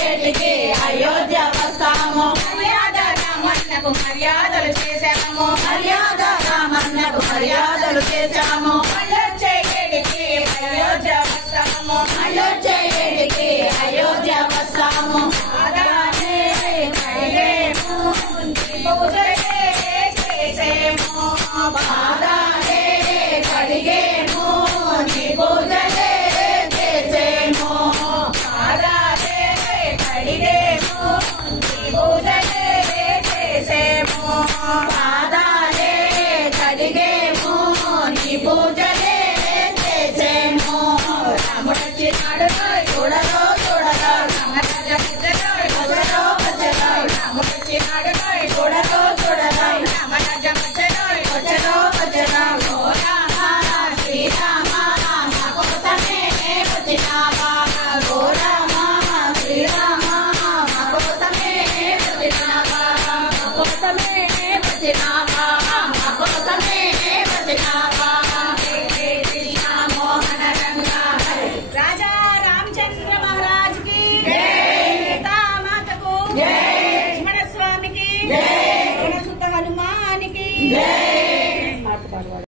ఏటికి అయోధ్య వస్తాము మర్యాద రామన్నకు మర్యాదలు చేశాము మర్యాద రామన్నకు మర్యాదలు చేశాము మళ్ళొచ్చే ఏటికి అయోధ్య వస్తాము మళ్ళొచ్చే ఏటికి అయోధ్య వస్తాము ఆదానే కడిగేము పూజలే చేసేము బాదానే కడిగేము నీ పూజలే చేసేము బాదానే కడిగేము నీ పూజలే చేసేము బాదానే కడిగేము నీ పూజలే చేసేము రాముడొచ్చినాడు చూడలో చూడలో రామరాజ పూజలో పూజలో పూజలో రాముడొచ్చినాడు చూడలో చూడలో రామరాజ పూజలో పూజలో పూజలో ఓ రామ శ్రీరామ మా కోసమే వచ్చినావా ఓ రామ శ్రీరామ మా కోసమే వచ్చినావా మా కోసమే వచ్చినావా మా కోసమే వచ్చినావా కృష్ణ మోహన రంగా రాజా రామచంద్ర మహారాజ్ కి సీతామాతకు లక్ష్మణ స్వామికి సుత హనుమానికి